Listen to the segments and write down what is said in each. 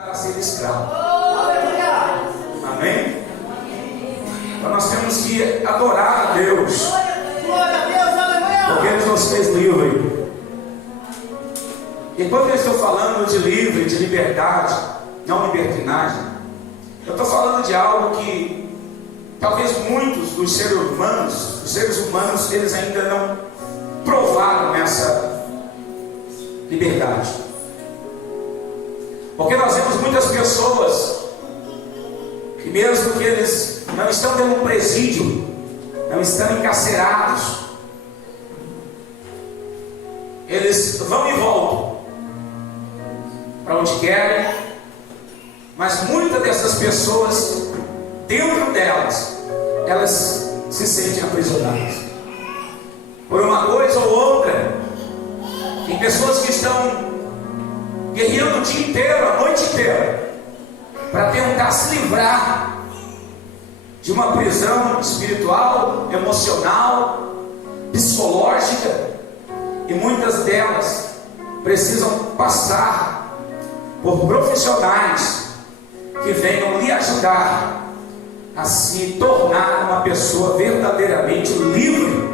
para ser escravo. Amém? Então nós temos que adorar a Deus, porque Ele nos fez livre. E quando eu estou falando de livre, de liberdade, não libertinagem, eu estou falando de algo que talvez muitos dos seres humanos, eles ainda não provaram essa liberdade. Porque nós vemos muitas pessoas que, mesmo que eles não estão dentro de um presídio, não estão encarcerados, eles vão e voltam para onde querem, mas muitas dessas pessoas, dentro delas, elas se sentem aprisionadas por uma coisa ou outra. Tem pessoas que estão guerreando o dia inteiro, a noite inteira, para tentar se livrar de uma prisão espiritual, emocional, psicológica, e muitas delas precisam passar por profissionais que venham lhe ajudar a se tornar uma pessoa verdadeiramente livre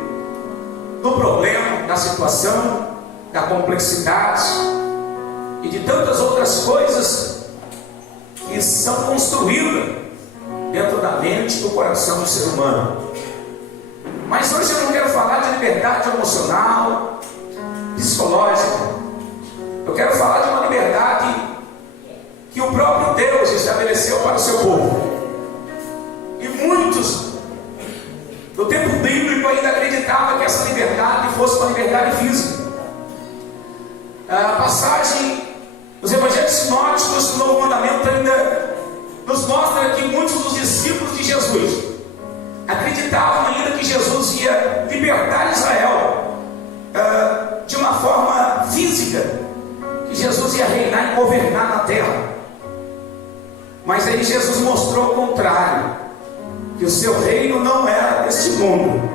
do problema, da situação, da complexidade e de tantas outras coisas que são construídas dentro da mente e do coração do ser humano. Mas hoje eu não quero falar de liberdade emocional, psicológica. Eu quero falar de uma liberdade que o próprio Deus estabeleceu para o seu povo. E muitos do tempo bíblico ainda acreditavam que essa liberdade fosse uma liberdade física. A passagem dos evangelhos sinóticos do Novo Mandamento ainda nos mostra que muitos dos discípulos de Jesus acreditavam ainda que Jesus ia libertar Israel de uma forma física, que Jesus ia reinar e governar na terra. Mas aí Jesus mostrou o contrário, que o seu reino não era deste mundo,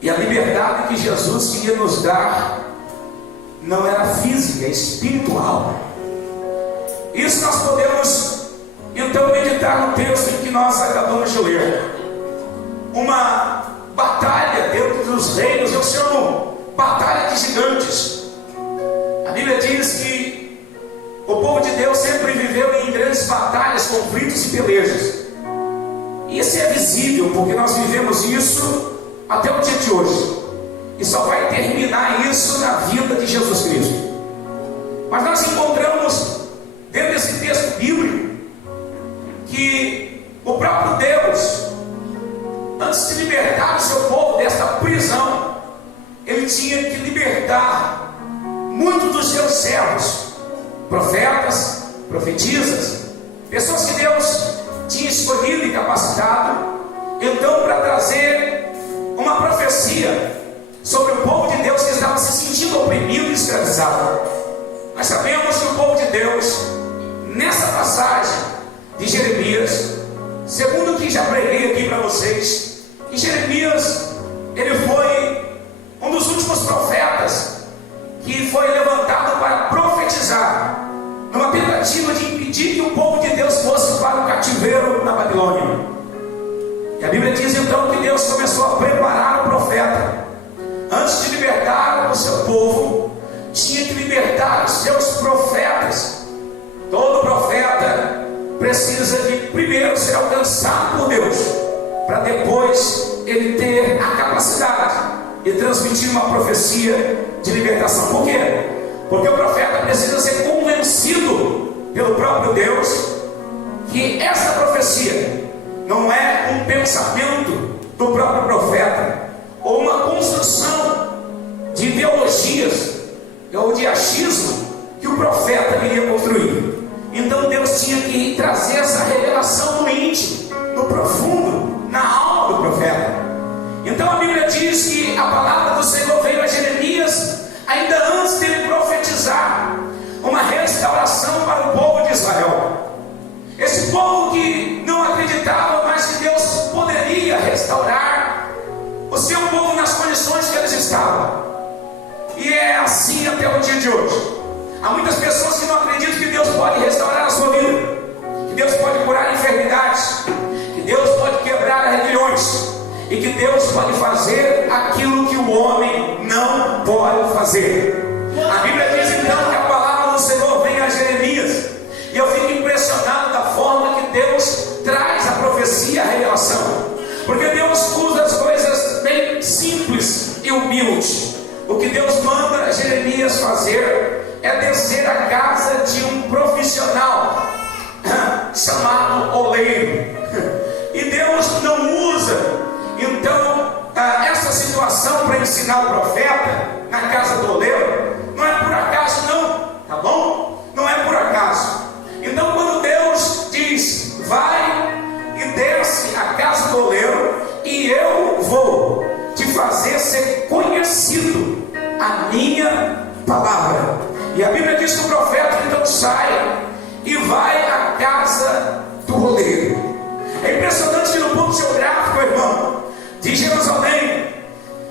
e a liberdade que Jesus queria nos dar não era física, é espiritual. Isso nós podemos então meditar no texto em que nós acabamos de ler. Uma batalha dentro dos reinos, eu chamo batalha de gigantes. A Bíblia diz que o povo de Deus sempre viveu em grandes batalhas, conflitos e pelejas. E isso é visível, porque nós vivemos isso até o dia de hoje. E só vai terminar isso na vida de Jesus Cristo. Mas nós encontramos dentro desse texto bíblico que o próprio Deus, antes de libertar o seu povo desta prisão, Ele tinha que libertar muitos dos seus servos, profetas, profetisas, pessoas que Deus tinha escolhido e capacitado, então, para trazer uma profecia sobre o povo de Deus que estava se sentindo oprimido e escravizado. Nós sabemos que o povo de Deus, nessa passagem de Jeremias, segundo o que já preguei aqui para vocês, que Jeremias, ele foi um dos últimos profetas que foi levantado para profetizar, numa tentativa de impedir que o povo de Deus fosse para o cativeiro na Babilônia. E a Bíblia diz então que Deus começou a preparar o profeta. Antes de libertar o seu povo, tinha que libertar os seus profetas. Todo profeta precisa de primeiro ser alcançado por Deus, para depois ele ter a capacidade de transmitir uma profecia de libertação. Por quê? Porque o profeta precisa ser convencido pelo próprio Deus que essa profecia não é um pensamento do próprio profeta, ou uma construção de ideologias ou de achismo que o profeta iria construir. Então Deus tinha que trazer essa revelação no íntimo, no profundo, na alma do profeta. Então a Bíblia diz que a palavra do Senhor veio a Jeremias ainda antes de ele profetizar uma restauração para o povo de Israel. Esse povo que não acreditava mais que Deus poderia restaurar o seu povo nas condições que eles estavam. E é assim até o dia de hoje. Há muitas pessoas que não acreditam que Deus pode restaurar a sua vida, que Deus pode curar enfermidades, que Deus pode quebrar rebeliões, e que Deus pode fazer aquilo que o homem não pode fazer. A Bíblia diz então que a palavra do Senhor vem a Jeremias, e eu fico impressionado da forma que Deus traz a profecia, a revelação, porque Deus usa as coisas bem simples e humildes. O que Deus manda Jeremias fazer é descer à casa de um profissional chamado oleiro, e Deus não usa então essa situação para ensinar o profeta na casa do oleiro. Não é por acaso não, tá bom? Não é por acaso. Então quando Deus diz, vai e desce à casa do oleiro, e eu vou te fazer ser conhecido a minha palavra. E a Bíblia diz que o profeta então sai e vai à casa do oleiro. É impressionante que no ponto geográfico, irmão, de Jerusalém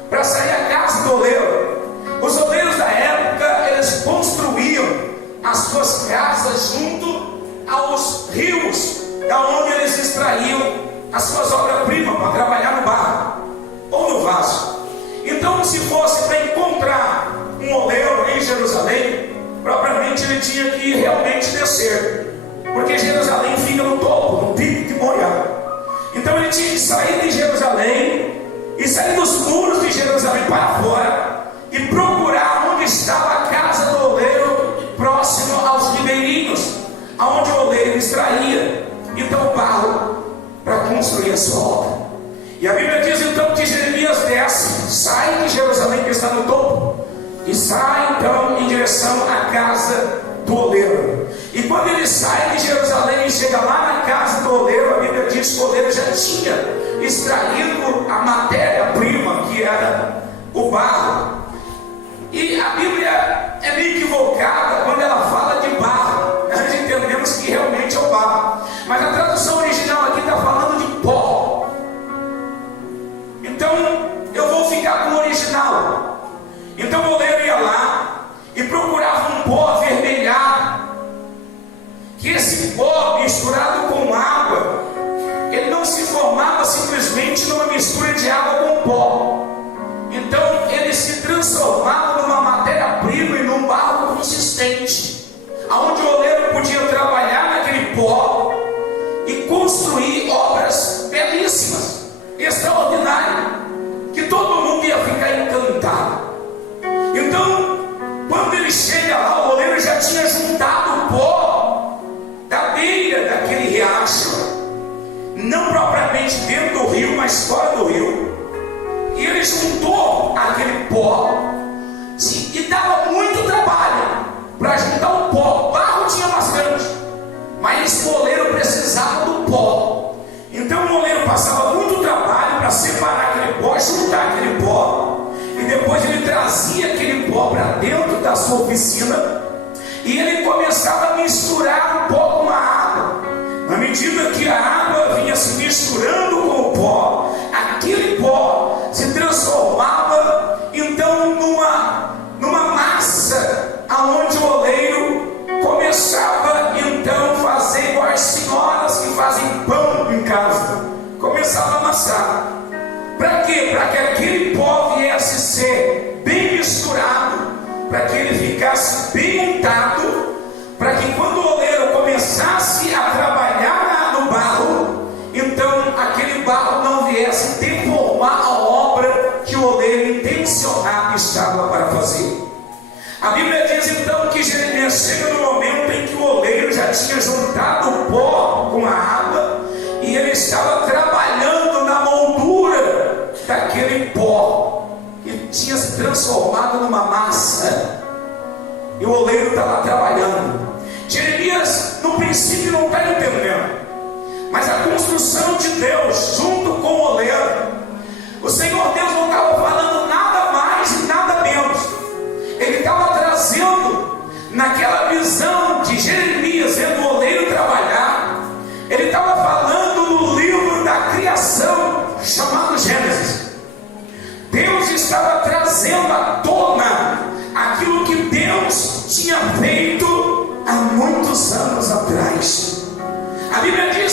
para sair à casa do oleiro, os oleiros da época, eles construíam as suas casas junto aos rios, da onde eles extraíam as suas obras-primas para trabalhar no barro ou no vaso. Então, se fosse para encontrar um oleiro em Jerusalém, propriamente ele tinha que realmente descer, porque Jerusalém fica no topo, no pico de Moriá. Então ele tinha que sair de Jerusalém e sair dos muros de Jerusalém para fora e procurar onde estava a casa do oleiro, próximo aos ribeirinhos, aonde o oleiro extraía então o barro para construir a sua obra. E a Bíblia diz então que Jeremias desce, sai de Jerusalém, que está no topo, e sai então em direção à casa do oleiro. E quando ele sai de Jerusalém e chega lá na casa do oleiro, a Bíblia diz que o oleiro já tinha extraído a matéria-prima, que era o barro. E a Bíblia é meio equivocada quando ela fala de barro. Nós entendemos que realmente é o barro, mas a tradução original aqui está falando de pó. Então eu vou ficar com o original. Então o oleiro ia lá e procurava um pó avermelhado, que esse pó misturado com água, ele não se formava simplesmente numa mistura de água com pó. Então ele se transformava numa matéria-prima e num barro consistente, aonde o oleiro podia trabalhar naquele pó e construir obras belíssimas, extraordinárias, que todo mundo ia ficar encantado. Então, quando ele chega lá, o oleiro já tinha juntado o pó da beira daquele riacho, não propriamente dentro do rio, mas fora do rio. E ele juntou aquele pó, e dava muito trabalho para juntar o pó. O barro tinha bastante, mas o oleiro precisava do pó. Então o oleiro passava muito trabalho para separar aquele pó, juntar aquele pó, e depois ele trazia aquele pó para dentro da sua oficina, e ele começava a misturar o pó com a água. Na medida que a água vinha se misturando com o pó, aquele pó se transformava então numa massa, aonde o oleiro começava então a fazer igual as senhoras que fazem pão em casa, começava a amassar. Para quê? Para que aquele pó viesse ser bem misturado, para que ele ficasse bem untado, para que quando o oleiro começasse a trabalhar no barro, então aquele barro não viesse deformar a obra que o oleiro intencionado estava para fazer. A Bíblia diz então que Jeremias chega no momento em que o oleiro já tinha juntado o pó com a água, e ele estava trabalhando na moldura daquele pó, que tinha se transformado numa massa, e o oleiro está lá trabalhando. Jeremias no princípio não está entendendo, mas a construção de Deus junto com o oleiro, o Senhor Deus não estava falando nada mais e nada menos. Ele estava trazendo naquela visão de Jeremias vendo o oleiro trabalhar, ele estava falando no livro da criação chamado Gênesis. Deus estava trazendo à tona aquilo que Deus tinha feito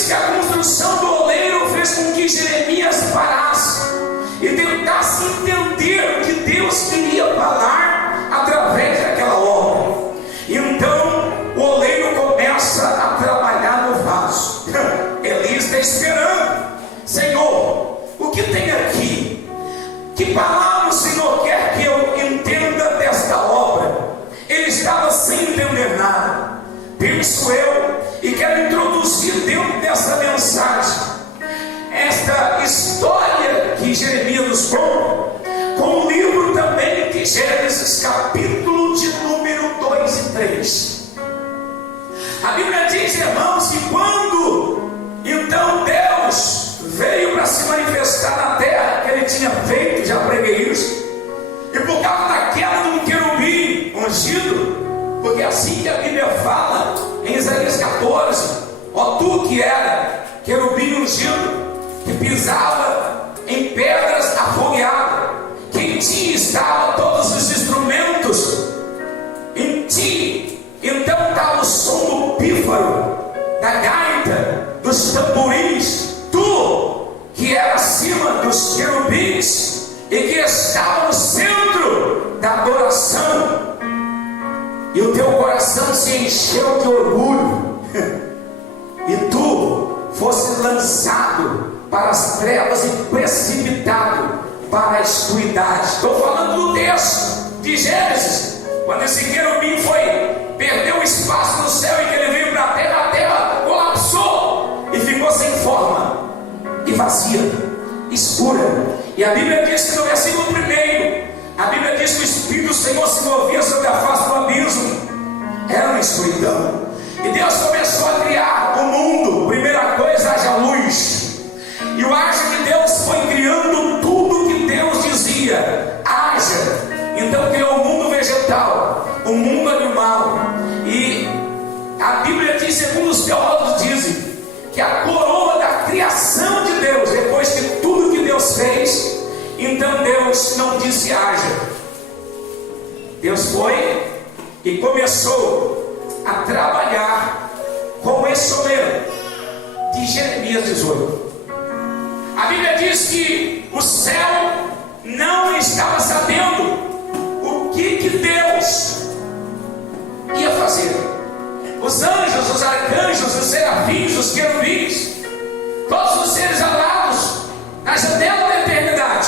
que a construção do oleiro fez com que Jeremias parasse e tentasse entender o que Deus queria falar através daquela obra. Então o oleiro começa a trabalhar no vaso. Elias está esperando. Senhor, o que tem aqui? Que palavra o Senhor quer que eu entenda desta obra? Ele estava sem entender nada. Penso eu, e quero introduzir dentro dessa mensagem esta história que Jeremias nos conta, com o livro também de Gênesis, capítulo de número 2 e 3. A Bíblia diz, irmãos, que quando então Deus veio para se manifestar na terra, que ele tinha feito, já preguei isso, e por causa da queda de um querubim ungido, porque assim que a Bíblia fala em Isaías 14, ó tu que era querubim ungido, que pisava em pedras afogueadas, que em ti estavam todos os instrumentos, em ti então estava o som do pífaro, da gaita, dos tamborins, tu que era acima dos querubins e que estava no centro da adoração, e o teu coração se encheu de orgulho, e tu fosse lançado para as trevas e precipitado para a escuridade. Estou falando do texto de Gênesis, quando esse querubim perdeu o espaço no céu e que ele veio para a terra colapsou e ficou sem forma e vazia, escura. E a Bíblia diz que no versículo 1, a Bíblia diz que o Espírito do Senhor se movia sobre a face do abismo. Era uma escuridão. E Deus começou a criar o mundo. Primeira coisa, haja luz. E o haja de Deus foi criando tudo que Deus dizia: haja. Então criou o mundo vegetal, o mundo animal. E a Bíblia diz, segundo os teólogos dizem, que a coroa da criação de Deus, depois de tudo que Deus fez, então Deus não disse haja. Deus foi e começou a trabalhar com esse oleiro de Jeremias 18. A Bíblia diz que o céu não estava sabendo o que Deus ia fazer. Os anjos, os arcanjos, os serafins, os querubins, todos os seres alados na janela da eternidade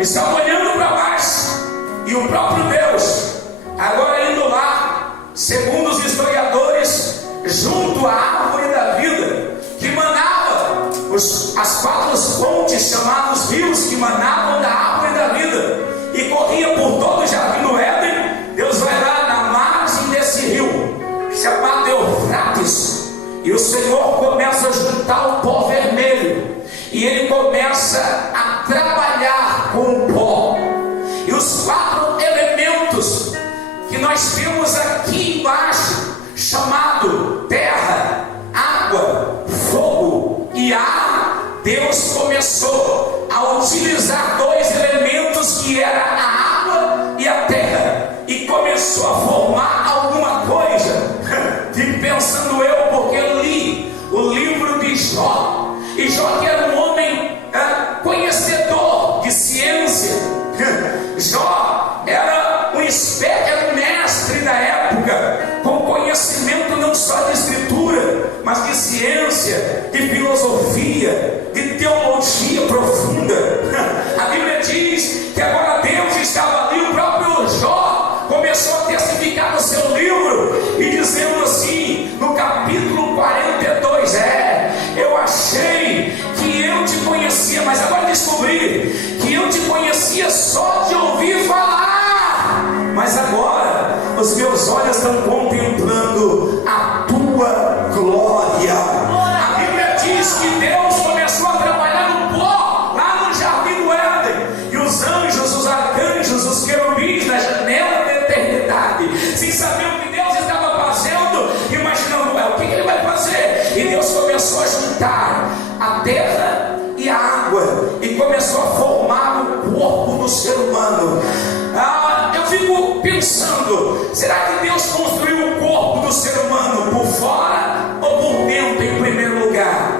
estavam olhando para baixo, e o próprio Deus agora indo lá, segundo os historiadores, junto à árvore da vida, que manava as 4 fontes chamadas rios, que manavam da árvore da vida e corria por todo o jardim do Éden. Deus vai lá na margem desse rio chamado Eufrates, e o Senhor começa a juntar o pó vermelho, e ele começa a trabalhar com o pó. E os 4 elementos que nós temos aqui embaixo, chamado terra, água, fogo e ar, Deus começou a utilizar 2 elementos, que era a água e a terra, e começou a formar alguma coisa. Fico pensando eu, porque eu li o livro de Jó, e Jó, que era um homem conhecedor de ciência, Jó era um esperto, era um mestre da época, com conhecimento não só de escritura, mas de ciência, de filosofia, de teologia profunda. A Bíblia diz que agora Deus estava ali, o próprio Jó começou a testificar no seu livro, e dizendo assim, no capítulo 42, eu achei que eu te conhecia, mas agora descobri que eu te conhecia só de ouvir falar, mas agora os meus olhos estão contemplando a tua glória. A Bíblia diz que Deus começou a trabalhar no pó, lá no jardim do Éden, e os anjos, os arcanjos, os querubins na janela da eternidade, sem saber o que Deus estava fazendo, imaginando, o que ele vai fazer? E Deus começou a juntar a terra e a água, e começou a formar o corpo do ser humano. Eu fico pensando, será que Deus construiu o corpo do ser humano por fora ou por dentro em primeiro lugar?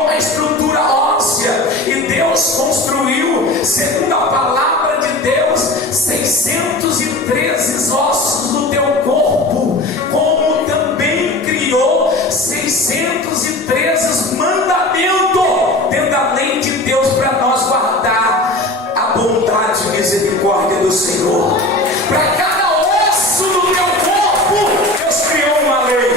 criou a estrutura óssea, e Deus construiu, segundo a palavra de Deus, 613 ossos no teu corpo, como também criou 613 mandamentos dentro da lei de Deus, para nós guardar a bondade e misericórdia do Senhor. Para cada osso do teu corpo, Deus criou uma lei.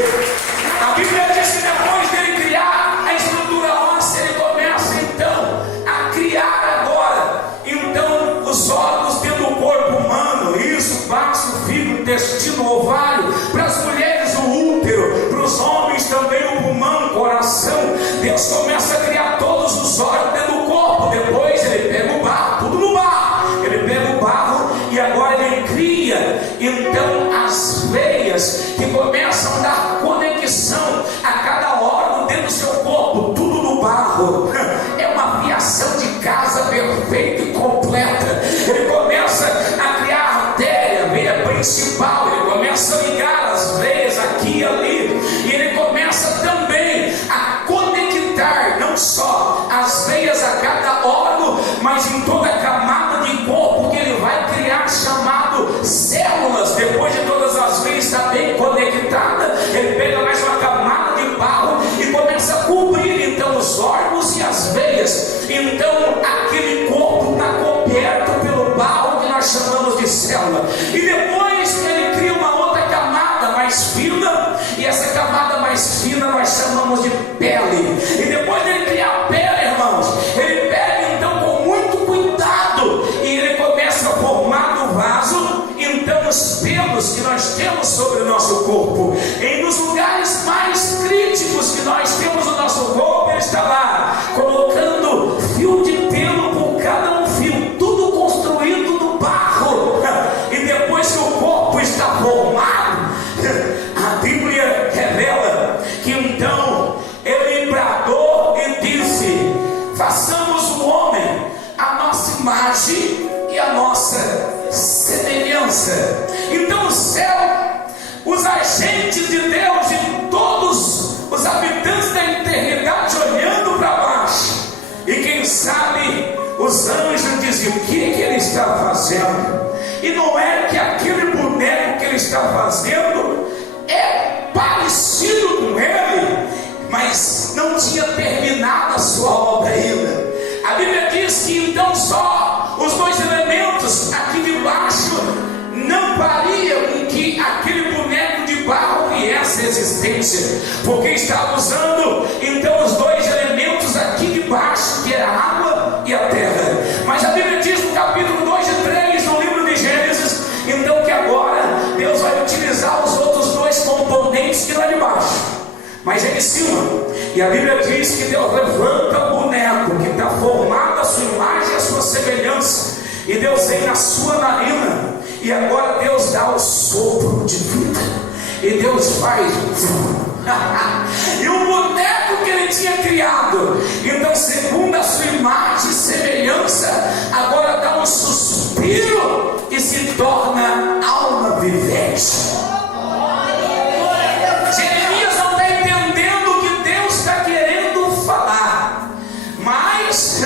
A Bíblia diz que depois dele criar a estrutura óssea, ele começa então a criar agora, então, os órgãos dentro do corpo humano, isso, baço, fígado, intestino, ovário, para as mulheres o útero, para os homens também o pulmão, o coração. Deus começa a criar todos os órgãos dentro do corpo. Depois ele pega o barro, tudo no barro, ele pega o barro e agora ele cria então as veias que começam a dar conexão a cada órgão dentro do seu corpo, tudo no barro. É uma fiação de casa perfeita e completa. Ele começa a criar a artéria, a veia principal, ele começa a ligar as veias aqui e ali, e ele começa também a conectar não só as veias a cada órgão, mas em toda a camada de corpo que ele vai criar, chamado células. Depois de todas as veias estar bem conectada, ele pega mais uma camada de barro e começa a cobrir então os órgãos e as veias. Então aquele corpo está coberto pelo barro que nós chamamos de célula. E depois ele cria uma outra camada mais fina, e essa camada mais fina nós chamamos de pele. E depois dele criar a pele, irmãos, ele pega então com muito cuidado e ele começa a formar no vaso então os pelos que nós temos sobre o nosso corpo. E nos lugares mais críticos que nós temos no nosso corpo, ele está lá colocando fio de pelo por cada um fio, tudo construído no barro. E depois que o corpo está formado, a Bíblia revela que então ele bradou e disse: façamos o homem a nossa imagem e a nossa semelhança. Então o céu, os agentes de Deus e todos os habitantes da eternidade olhando para baixo, e quem sabe os anjos diziam: o que ele está fazendo? E não é que aquele boneco que ele está fazendo é parecido com ele, mas não tinha terminado a sua obra ainda. A Bíblia diz que então só os dois elementos aqui de baixo não faria com que aquele boneco de barro viesse à existência, porque estava usando então os dois elementos aqui de baixo, que era a água e a terra. Mas a Bíblia diz no capítulo 2 e 3 no livro de Gênesis, então, que agora Deus vai utilizar os outros dois componentes que lá de baixo, mas é em cima. E a Bíblia diz que Deus levanta o boneco que está formado a sua imagem e a sua semelhança, e Deus vem na sua narina, e agora Deus dá o sopro de vida, e Deus faz e o boneco que ele tinha criado, então segundo a sua imagem e semelhança, agora dá um suspiro e se torna alma vivente. Jeremias não está entendendo o que Deus está querendo falar, mas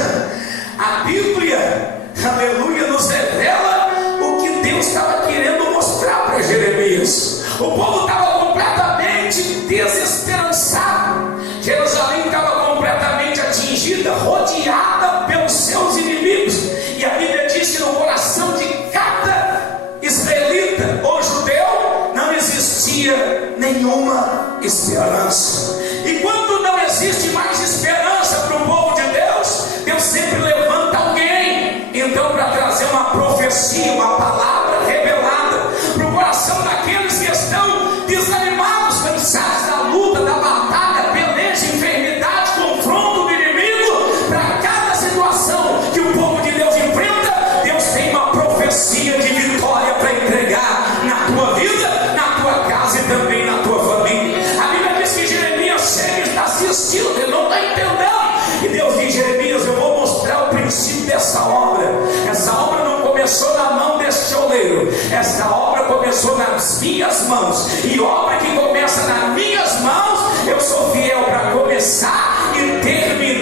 a Bíblia, aleluia, nos revela o que Deus estava querendo mostrar para Jeremias. O povo estava completamente desesperançado, Jerusalém estava completamente atingida, rodeada pelos seus inimigos, e a Bíblia diz que no coração de cada israelita ou judeu não existia nenhuma esperança. E quando não existe mais esperança para o povo de Deus, Deus sempre levanta alguém então para trazer uma profecia, uma palavra revelada para o coração daqueles que estão desanimados, cansados da luta, da batalha, peleja, enfermidade, confronto do inimigo. Para cada situação que o povo de Deus enfrenta, Deus tem uma profecia de vitória para entregar na tua vida, na tua casa e também na tua família. A Bíblia diz que Jeremias chega e está assistindo, ele não está entendendo, e Deus diz: Jeremias, eu vou mostrar o princípio dessa obra. Essa obra não começou na mão deste oleiro, essa obra começou nas minhas mãos, e obra que começa nas minhas mãos, eu sou fiel para começar e terminar.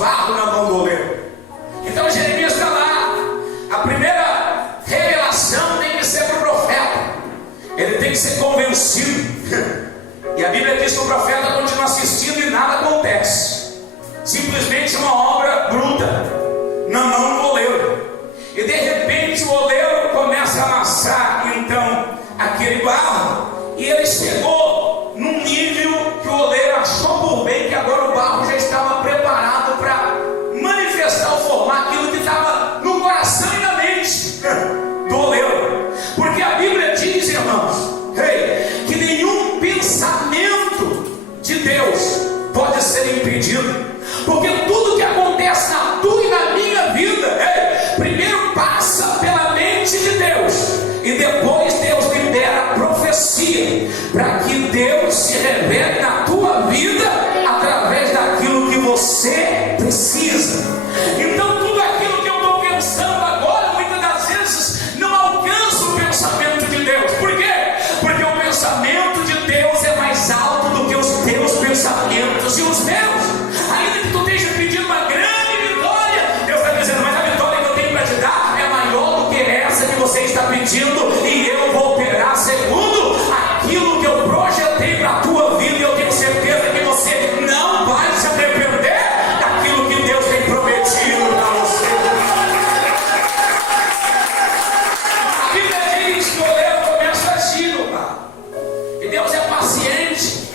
barro na mão do oleiro. Então Jeremias está lá. A primeira revelação tem que ser para o profeta. Ele tem que ser convencido. E a Bíblia diz que o profeta continua assistindo e nada acontece. Simplesmente uma obra bruta na mão do oleiro. E de repente o oleiro começa a amassar então aquele barro. E ele chegou num nível que o oleiro achou por bem que agora o barro já estava preparado para manifestar ou formar aquilo que estava no coração e na mente do oleiro. Porque a Bíblia diz, irmãos, que nenhum pensamento de Deus pode ser impedido. Porque tudo que acontece na tua e na minha vida, primeiro passa pela mente de Deus, e depois Deus libera a profecia, para que Deus se revele na tua vida através daquilo que você precisa. Então tudo aquilo que eu estou pensando agora, muitas das vezes não alcança o pensamento de Deus. Por quê? Porque o pensamento de Deus é mais alto do que os teus pensamentos e os meus. Ainda que tu esteja pedindo uma grande vitória, Deus está dizendo, mas a vitória que eu tenho para te dar é maior do que essa que você está pedindo, e eu vou operar segundo aquilo que eu projetei para a tua vida. E eu tenho certeza que você não vai se arrepender daquilo que Deus tem prometido para você. A Bíblia diz que o oleiro começa a agir no barro, e Deus é paciente,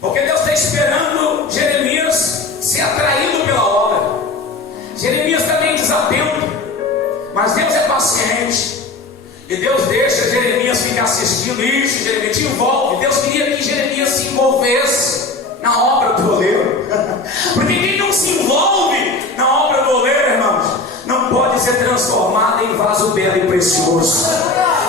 porque Deus está esperando Jeremias ser atraído pela obra. Jeremias também desatento, mas Deus é paciente, e Deus deixa Jeremias ficar assistindo isso. Jeremias te envolve. Deus queria que Jeremias se envolvesse na obra do oleiro. Porque quem não se envolve na obra do oleiro, irmãos, não pode ser transformado em vaso belo e precioso.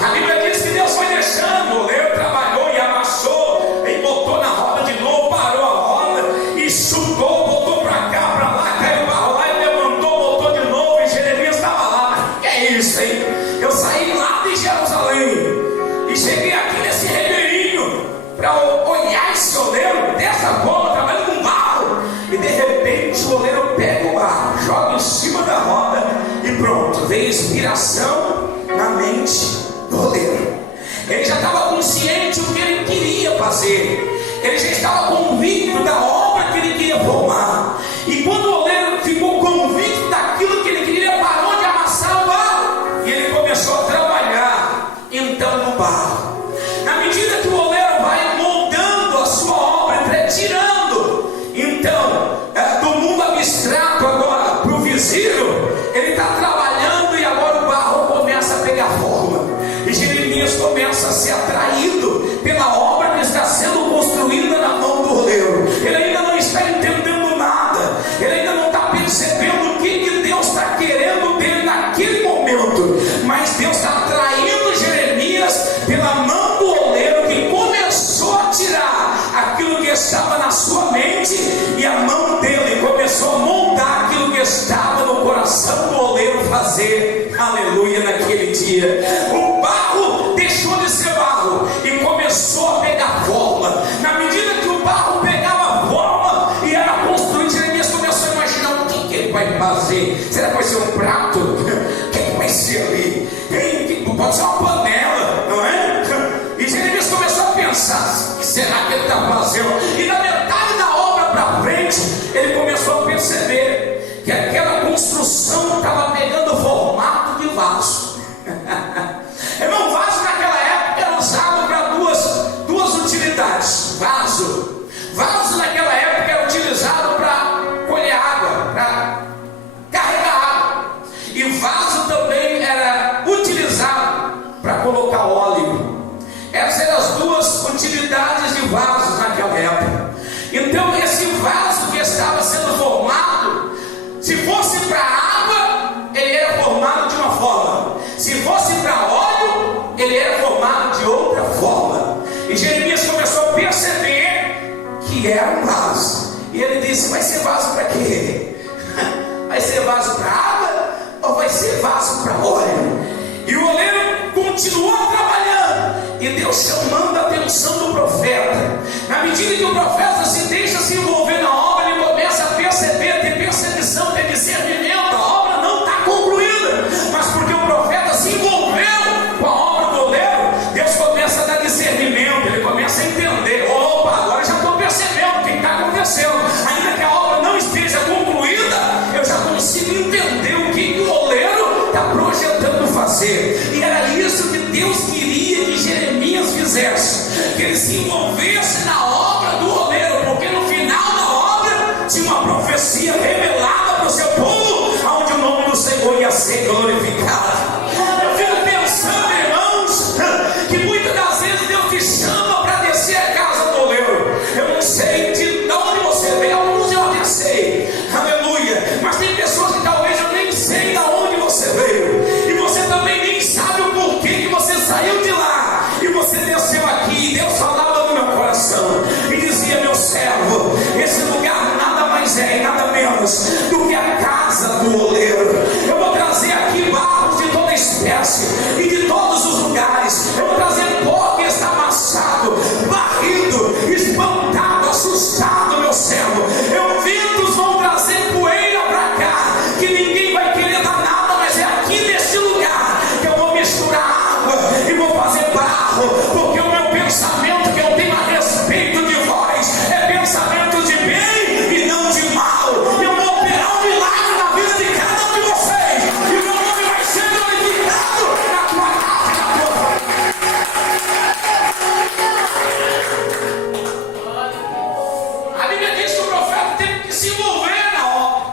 A Bíblia diz que Deus foi deixando, o oleiro trabalhou e amassou, e botou na roda de novo, parou a roda e chutou, botou para cá, para lá, caiu o barro lá e levantou, botou de novo, e Jeremias estava lá. Que é isso, hein? Eu saí lá de Jerusalém e cheguei aqui nesse ribeirinho para olhar esse oleiro dessa forma, trabalhando com barro, e de repente o oleiro pega o barro, joga em cima da roda e pronto, veio inspiração na mente do oleiro. Ele já estava consciente do que ele queria fazer, ele já estava convicto da obra que ele queria formar. E quando o oleiro ficou convicto daquilo que ele queria, parou de amassar o barro e ele começou a trabalhar então no barro. Na medida que o oleiro vai moldando a sua obra, retirando então do mundo abstrato agora para o visível, ele está trabalhando, e agora o barro começa a pegar forma, e Jeremias começa a ser atraído pela obra que está sendo construída na mão do oleiro. Ele ainda não está entendendo nada, ele ainda não está percebendo o que Deus está querendo dele naquele momento, mas Deus está atraindo Jeremias pela mão do oleiro, que começou a tirar aquilo que estava na sua mente, e a mão dele começou a moldar aquilo que estava no coração do oleiro fazer. Aleluia. Naquele dia o barro deixou de ser barro e começou a pegar forma. Na medida que o barro pegava forma e era construído, Jeremias começou a imaginar o que ele vai fazer. Será que vai ser um prato? O que vai ser ali? Pode ser uma panela, não é? E Jeremias começou a pensar, o que será que ele está fazendo? E na metade da obra para frente, ele começou a perceber que aquela construção estava pegando formato de vaso. Irmão, vaso naquela época era usado para duas utilidades. Vaso naquela época era utilizado para colher água, para carregar água. E vaso também era utilizado para colocar óleo. Essas eram as duas utilidades de vasos naquela época. Então esse vaso que estava sendo formado, se fosse para água, ele era formado de uma forma. Se fosse para óleo, ele era formado de outra forma. E Jeremias começou a perceber que era um vaso. E ele disse, vai ser vaso para quê? Vai ser vaso para água ou vai ser vaso para óleo? E o oleiro continuou trabalhando, e Deus chamando a atenção do profeta. Na medida que o profeta se deixa se envolver na obra, ele começa a perceber, ter percepção se envolvesse na obra do oleiro, porque no final da obra tinha uma profecia revelada para o seu povo, onde o nome do Senhor ia ser glorificado. Eu fico pensando, irmãos, que muitas das vezes Deus te chama para descer a casa do oleiro. Eu não sei de onde você veio, alguns eu até sei, aleluia, mas tem pessoas que talvez eu nem sei de onde você veio, e você também nem sabe o porquê que você saiu de lá, e você desceu aqui, e Deus falava no meu coração, e dizia: meu servo, esse lugar nada mais é e nada menos do que a casa do oleiro. Eu vou trazer aqui barros de toda espécie, e de todos os lugares, eu vou trazer pó que está amassado, varrido, espantado, assustado, meu servo. Ventos vão trazer poeira para cá, que ninguém vai querer dar nada, mas é aqui neste lugar que eu vou misturar água e vou fazer barro, porque o meu pensamento que eu tenho a respeito de vós é pensamento de bem e não de mal. Eu vou operar um milagre na vida de cada um de vocês, e o meu nome vai ser glorificado na tua casa e na tua família. A Bíblia diz que o profeta teve que se envolver na obra,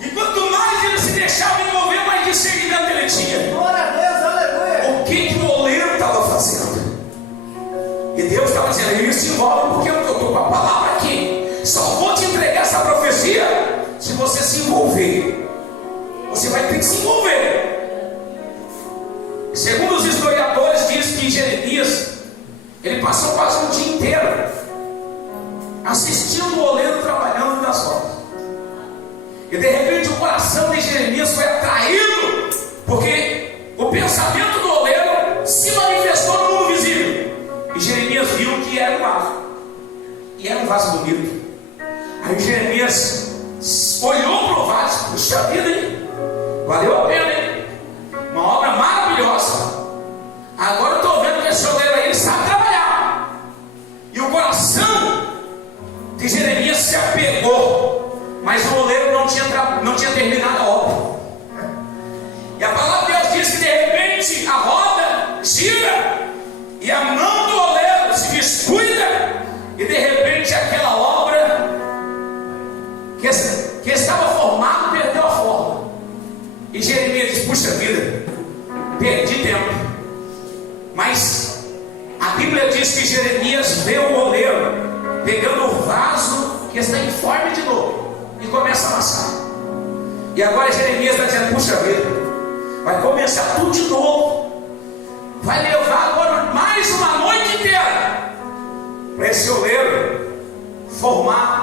e quanto mais ele se deixava envolver, mais discernimento ele tinha. Glória a Deus, aleluia. O que o oleiro estava fazendo? E Deus estava dizendo: ele se envolve porque eu estou com a palavra aqui. Só vou te entregar essa profecia se você se envolver. Você vai ter que se envolver. Segundo os historiadores, diz que Jeremias, ele passou quase um dia inteiro assistindo o oleiro trabalhando nas obras. E de repente o coração de Jeremias foi atraído, porque o pensamento do oleiro se manifestou no mundo visível. E Jeremias viu que era um vaso, e era um vaso bonito. Aí Jeremias olhou para o vaso: puxa vida, hein? Valeu a pena, hein? Uma obra maravilhosa. Agora eu estou vendo que esse oleiro aí, ele sabe trabalhar. E o coração de Jeremias se apegou, mas o oleiro não tinha terminado a obra. E a palavra de Deus diz que de repente a roda gira, e a mão do oleiro se descuida, e de repente aquela obra que estava formada perdeu a forma. E Jeremias diz: puxa vida, perdi tempo. Mas a Bíblia diz que Jeremias vê o oleiro pegando o vaso que está informe de novo e começa a amassar. E agora Jeremias está dizendo: puxa vida, vai começar tudo de novo. Vai levar agora mais uma noite inteira para esse oleiro formar